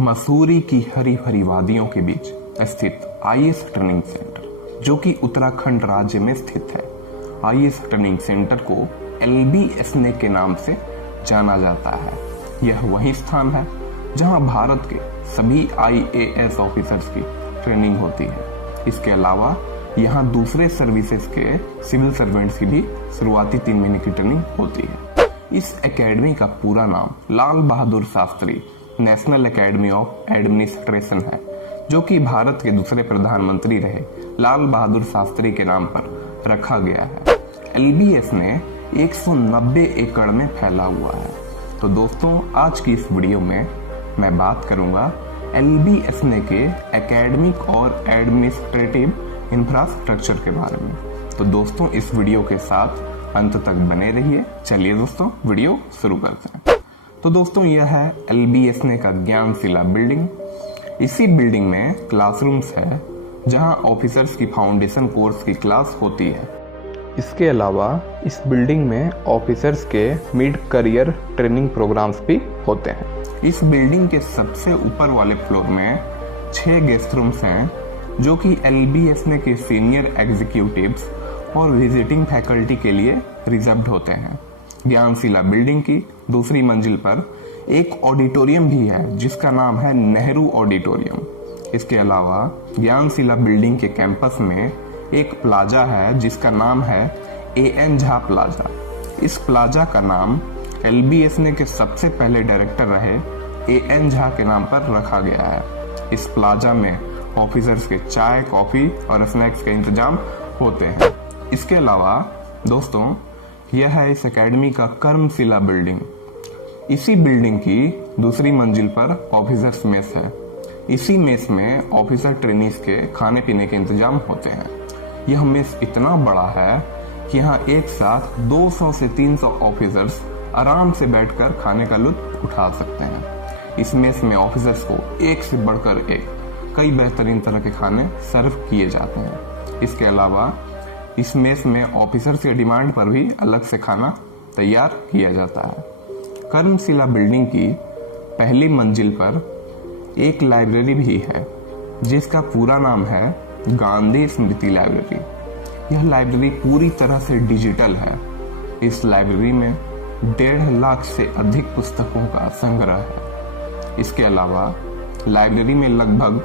मसूरी की हरी भरी वादियों के बीच स्थित आईएएस ट्रेनिंग सेंटर, जो कि उत्तराखंड राज्य में स्थित है। आईएएस ट्रेनिंग सेंटर को LBSNA के नाम से जाना जाता है। यह वही स्थान है जहां भारत के सभी IAS ऑफिसर्स की ट्रेनिंग होती है। इसके अलावा यहां दूसरे सर्विसेज के सिविल सर्वेंट्स की भी शुरुआती 3 महीने की ट्रेनिंग होती है। इस एकेडमी का पूरा नाम Lal Bahadur Shastri national academy of administration है, जो कि भारत के दूसरे प्रधानमंत्री रहे लाल बहादुर शास्त्री के नाम पर रखा गया है। LBSNA 190 एकड़ में फैला हुआ है। तो दोस्तों, आज की इस वीडियो में मैं बात करूंगा LBSNA के एकेडमिक और एडमिनिस्ट्रेटिव इंफ्रास्ट्रक्चर के बारे में। तो दोस्तों, इस वीडियो के साथ अंत तक बने रहिए। चलिए दोस्तों, वीडियो शुरू करते हैं। तो दोस्तों, यह है LBSNA का ज्ञानशिला बिल्डिंग। इसी बिल्डिंग में क्लासरूम्स है जहां ऑफिसर्स की फाउंडेशन कोर्स की क्लास होती है। इसके अलावा इस बिल्डिंग में ऑफिसर्स के मिड करियर ट्रेनिंग प्रोग्राम्स भी होते हैं। इस बिल्डिंग के सबसे ऊपर वाले फ्लोर में 6 गेस्ट रूम्स हैं, जो कि LBSNA के सीनियर एग्जीक्यूटिव्स और विजिटिंग फैकल्टी के लिए रिजर्व्ड होते हैं। ज्ञानशिला बिल्डिंग की दूसरी मंजिल पर एक ऑडिटोरियम भी है, जिसका नाम है नेहरू ऑडिटोरियम। इसके अलावा ज्ञानशिला बिल्डिंग के कैंपस में एक प्लाजा है, जिसका नाम है AN झा प्लाजा। इस प्लाजा का नाम LBSNA के सबसे पहले डायरेक्टर रहे AN झा के नाम पर रखा गया है। इस प्लाजा में ऑफिसर्स के चाय, कॉफी और स्नैक्स का इंतजाम होते हैं। इसके अलावा दोस्तों, यह है इस एकेडमी का कर्मशिला बिल्डिंग। इसी बिल्डिंग की दूसरी मंजिल पर ऑफिसर्स मेस है। इसी मेस में ऑफिसर ट्रेनीज के खाने पीने के इंतजाम होते हैं। यह मेस इतना बड़ा है कि यहाँ एक साथ 200 से 300 ऑफिसर्स आराम से बैठकर खाने का लुत्फ उठा सकते हैं। इस मेस में ऑफिसर्स को एक से बढ़कर एक कई बेहतरीन तरह के खाने सर्व किए जाते हैं। इसके अलावा इस मेस में ऑफिसर्स के डिमांड पर भी अलग से खाना तैयार किया जाता है। कर्मशिला बिल्डिंग की पहली मंजिल पर एक लाइब्रेरी भी है, जिसका पूरा नाम है गांधी स्मृति लाइब्रेरी। यह लाइब्रेरी पूरी तरह से डिजिटल है। इस लाइब्रेरी में 1.5 लाख से अधिक पुस्तकों का संग्रह है। इसके अलावा लाइब्रेरी में लगभग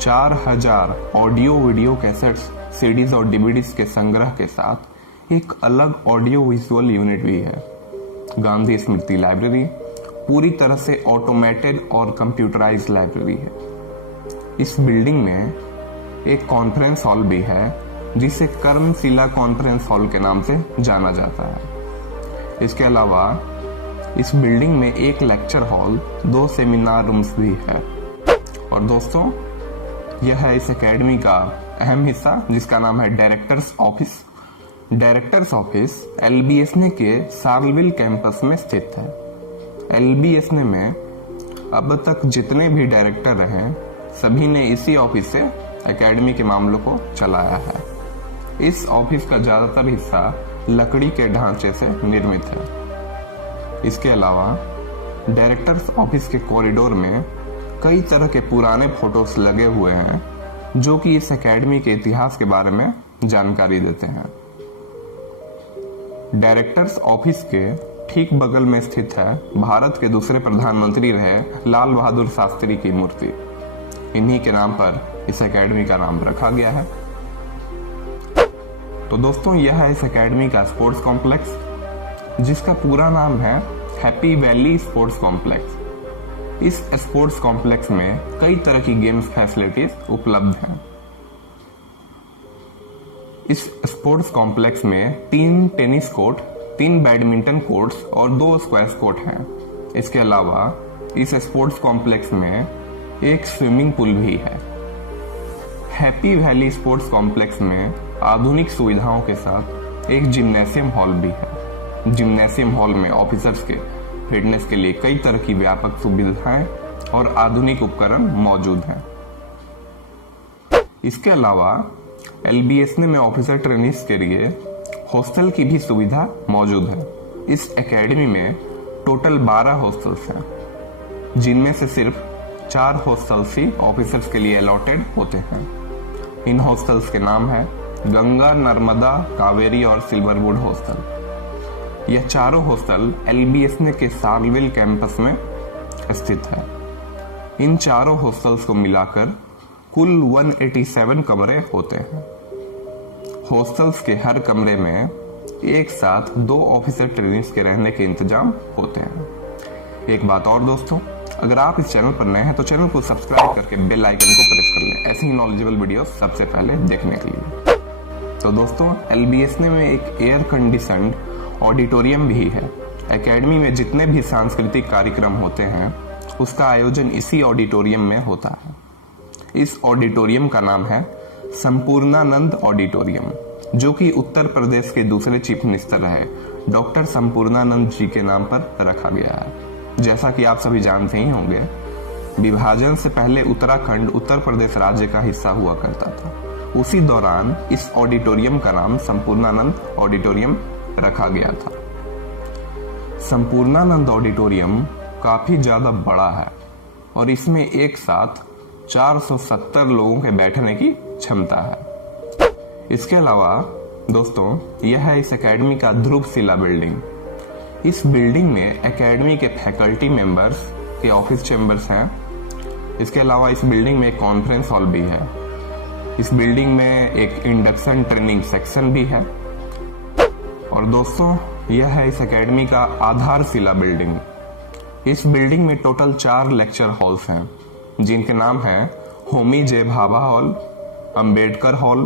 4000 ऑडियो वीडियो कैसेट्स, CDs और DVDs के संग्रह के साथ एक अलग ऑडियो विजुअल यूनिट भी है। गांधी स्मृति लाइब्रेरी पूरी तरह से ऑटोमेटेड और कंप्यूटराइज्ड लाइब्रेरी है। इस बिल्डिंग में एक कॉन्फ्रेंस हॉल भी है, जिसे कर्मशिला कॉन्फ्रेंस हॉल के नाम से जाना जाता है। इसके अलावा इस बिल्डिंग में एक लेक्चर हॉल, 2 सेमिनार रूम्स भी है। और दोस्तों, यह है इस एकेडमी का अहम हिस्सा, जिसका नाम है directors office. Directors office LBSNA के सार्लविल कैंपस में स्थित है। LBSNA में अब तक जितने भी डायरेक्टर रहे, सभी ने इसी ऑफिस से एकेडमी के मामलों को चलाया है। इस ऑफिस का ज्यादातर हिस्सा लकड़ी के ढांचे से निर्मित है। इसके अलावा डायरेक्टर्स ऑफिस के कॉरिडोर में कई तरह के पुराने फोटोज लगे हुए हैं, जो कि इस एकेडमी के इतिहास के बारे में जानकारी देते हैं। डायरेक्टर्स ऑफिस के ठीक बगल में स्थित है भारत के दूसरे प्रधानमंत्री रहे लाल बहादुर शास्त्री की मूर्ति। इन्हीं के नाम पर इस एकेडमी का नाम रखा गया है। तो दोस्तों, यह है इस एकेडमी का स्पोर्ट्स कॉम्प्लेक्स, जिसका पूरा नाम है हैप्पी वैली स्पोर्ट्स कॉम्प्लेक्स। इस स्पोर्ट्स कॉम्प्लेक्स में कई तरह की गेम्स फैसिलिटीज उपलब्ध हैं। इस स्पोर्ट्स कॉम्प्लेक्स में 3 टेनिस कोर्ट, 3 बैडमिंटन कोर्ट्स और 2 स्क्वैश कोर्ट हैं। इसके अलावा इस स्पोर्ट्स कॉम्प्लेक्स में एक स्विमिंग पूल भी है। हैप्पी वैली स्पोर्ट्स कॉम्प्लेक्स में आधुनिक सुविधाओं के साथ एक जिम्नेशियम हॉल भी है। जिम्नेशियम हॉल में ऑफिसर्स के फिटनेस के लिए कई तरह की व्यापक सुविधाएं और आधुनिक उपकरण मौजूद हैं। इसके अलावा LBSNA में ऑफिसर ट्रेनीज के लिए हॉस्टल की भी सुविधा मौजूद है। इस एकेडमी में टोटल 12 हॉस्टल्स हैं, जिनमें से सिर्फ 4 हॉस्टल्स ही ऑफिसर्स के लिए अलॉटेड होते हैं। इन हॉस्टल्स के नाम है गंगा, नर्मदा, कावेरी और सिल्वरवुड हॉस्टल। यह चारों हॉस्टल LBSNA के सालविल कैंपस में स्थित है। इन चारों हॉस्टल्स को मिलाकर कुल 187 कमरे होते हैं। हॉस्टल्स के हर कमरे में एक साथ 2 ऑफिसर ट्रेनिंग्स के रहने के इंतजाम होते हैं। एक बात और दोस्तों, अगर आप इस चैनल पर नए हैं तो चैनल को सब्सक्राइब करके बेल आइकन को प्रेस कर लें ऐसी ही नॉलेजेबल वीडियो सबसे पहले देखने के लिए। तो दोस्तों, LBSNA में एक एयर कंडीशनड ऑडिटोरियम भी है। एकेडमी में जितने भी सांस्कृतिक कार्यक्रम होते हैं उसका आयोजन इसी ऑडिटोरियम में होता है। इस ऑडिटोरियम का नाम है संपूर्णानंद ऑडिटोरियम, जो कि उत्तर प्रदेश के दूसरे चीफ मिनिस्टर रहे डॉक्टर संपूर्णानंद जी के नाम पर रखा गया है। जैसा कि आप सभी जानते ही होंगे, विभाजन से पहले उत्तराखंड उत्तर प्रदेश राज्य का हिस्सा हुआ करता था। उसी दौरान इस ऑडिटोरियम का नाम संपूर्णानंद ऑडिटोरियम रखा गया था। संपूर्णानंद ऑडिटोरियम काफी ज्यादा बड़ा है और इसमें एक साथ 470 लोगों के बैठने की क्षमता है। इसके अलावा दोस्तों, यह है इस एकेडमी का ध्रुवशिला बिल्डिंग। इस बिल्डिंग में एकेडमी के फैकल्टी मेंबर्स के ऑफिस चेंबर्स हैं। इसके अलावा इस बिल्डिंग में एक कॉन्फ्रेंस हॉल भी है। इस बिल्डिंग में एक इंडक्शन ट्रेनिंग सेक्शन भी है। और दोस्तों, यह है इस एकेडमी का आधारशिला बिल्डिंग। इस बिल्डिंग में टोटल 4 लेक्चर हॉल्स हैं, जिनके नाम हैं Homi J Bhabha hall, Ambedkar hall,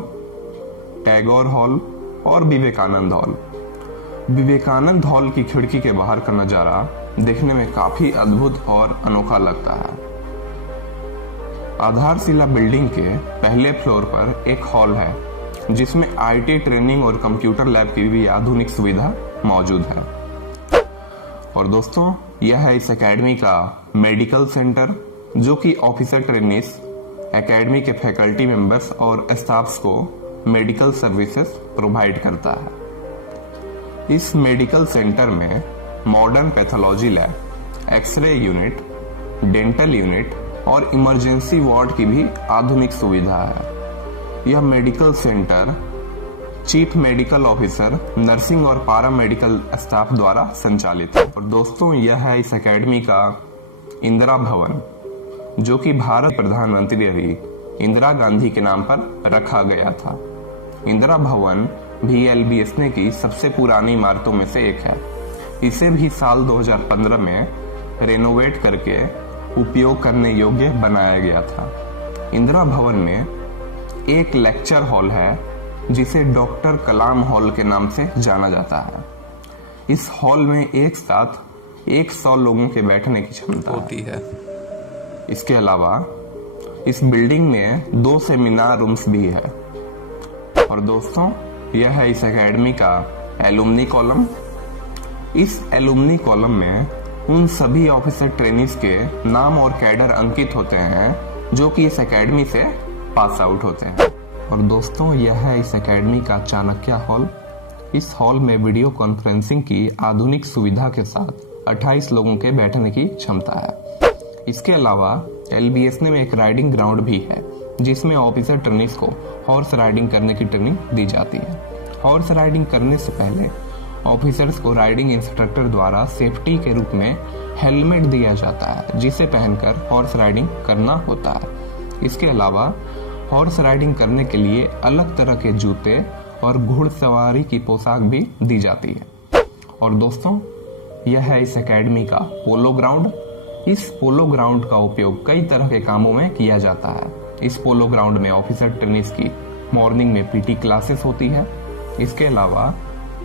Tagore hall और विवेकानंद हॉल। विवेकानंद हॉल की खिड़की के बाहर का नजारा देखने में काफी अद्भुत और अनोखा लगता है। आधारशिला बिल्डिंग के पहले फ्लोर पर एक हॉल है जिसमें IT ट्रेनिंग और कंप्यूटर लैब की भी आधुनिक सुविधा मौजूद है। और दोस्तों, यह है इस एकेडमी का मेडिकल सेंटर, जो कि ऑफिसर ट्रेनीज, एकेडमी के फैकल्टी मेंबर्स और स्टाफ्स को मेडिकल सर्विसेज प्रोवाइड करता है। इस मेडिकल सेंटर में modern pathology lab, X-ray unit, dental unit और इमरजेंसी वार्ड की भी आधुनिक सुविधा है। यह medical centre chief medical officer, nursing और पारा मेडिकल स्टाफ द्वारा संचालित है। और दोस्तों, यह है इस एकेडमी का इंदिरा भवन, जो कि भारत प्रधानमंत्री रही इंदिरा गांधी के नाम पर रखा गया था। इंदिरा भवन भी LBSNA की सबसे पुरानी इमारतों में से एक है। इसे भी साल 2015 में रेनोवेट करके उपयोग करने योग्य बनाया गया था। इंदिरा भवन में एक लेक्चर हॉल है जिसे डॉक्टर कलाम हॉल के नाम से जाना जाता है। इस हॉल में एक साथ 100 लोगों के बैठने की क्षमता होती है। इसके अलावा इस बिल्डिंग में 2 सेमिनार रूम्स भी है। और दोस्तों, यह है इस एकेडमी का एलुमनी कॉलम। इस एलुमनी कॉलम में उन सभी ऑफिसर ट्रेनीज के नाम और कैडर अंकित होते हैं जो कि इस एकेडमी से पास आउट होते हैं। और दोस्तों, यह है इस एकेडमी का चाणक्य हॉल। इस हॉल में वीडियो कॉन्फ्रेंसिंग की आधुनिक सुविधा के साथ 28 लोगों के बैठने की क्षमता है। इसके अलावा LBSNA में एक राइडिंग ग्राउंड भी है, जिसमें ऑफिसर ट्रेनीज को हॉर्स राइडिंग करने की ट्रेनिंग दी जाती है। हॉर्स राइडिंग करने से पहले ऑफिसर्स को राइडिंग इंस्ट्रक्टर द्वारा सेफ्टी के रूप में हेलमेट दिया जाता है, जिसे पहनकर हॉर्स राइडिंग करना होता है। इसके अलावा हॉर्स राइडिंग करने के लिए अलग तरह के जूते और घुड़सवारी की पोशाक भी दी जाती है। और दोस्तों, यह है इस एकेडमी का पोलो ग्राउंड। इस पोलो ग्राउंड का उपयोग कई तरह के कामों में किया जाता है। इस पोलो ग्राउंड में ऑफिसर ट्रेनीज की मॉर्निंग में PT क्लासेस होती है। इसके अलावा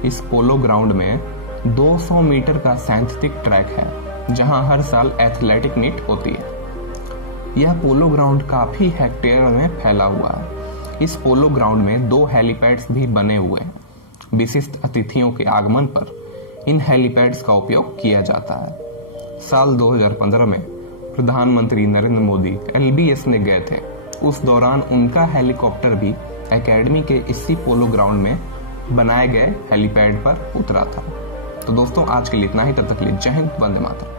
इस पोलो ग्राउंड में 200 मीटर का सिंथेटिक ट्रैक है, जहां हर साल एथलेटिक मीट होती है। यह पोलो ग्राउंड काफी हेक्टेयर में फैला हुआ है। इस पोलो ग्राउंड में 2 हेलीपैड्स भी बने हुए हैं। विशिष्ट अतिथियों के आगमन पर इन हेलीपैड्स का उपयोग किया जाता है। साल 2015 में प्रधानमंत्री नरेंद्र मोदी LBSNA गए थे। उस दौरान उनका हेलीकॉप्टर भी एकेडमी के इसी पोलो ग्राउंड में बनाए गए हेलीपैड पर उतरा था। तो दोस्तों, आज के लिए इतना ही। तब तक के लिए जय हिंद, वंदे मातरम।